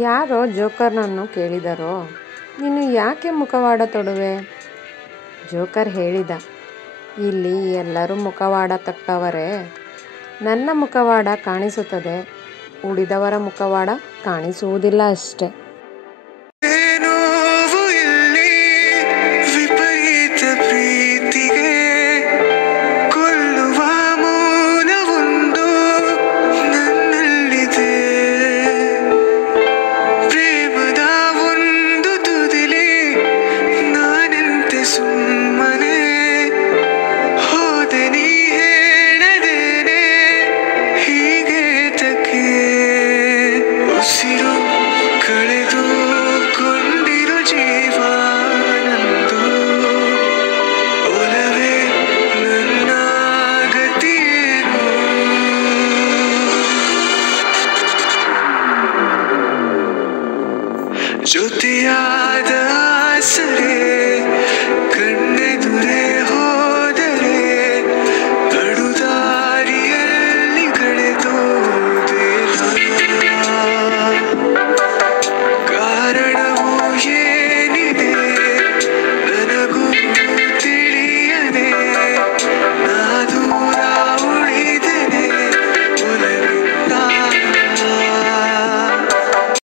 ಯಾರೋ ಜೋಕರ್ನನ್ನು ಕೇಳಿದರೋ, ನೀನು ಯಾಕೆ ಮುಖವಾಡ ತೊಡುವೆ? ಜೋಕರ್ ಹೇಳಿದ, ಇಲ್ಲಿ ಎಲ್ಲರೂ ಮುಖವಾಡ ತೊಟ್ಟವರೇ, ನನ್ನ ಮುಖವಾಡ ಕಾಣಿಸುತ್ತದೆ, ಉಳಿದವರ ಮುಖವಾಡ ಕಾಣಿಸುವುದಿಲ್ಲ ಅಷ್ಟೆ. ज्योतिया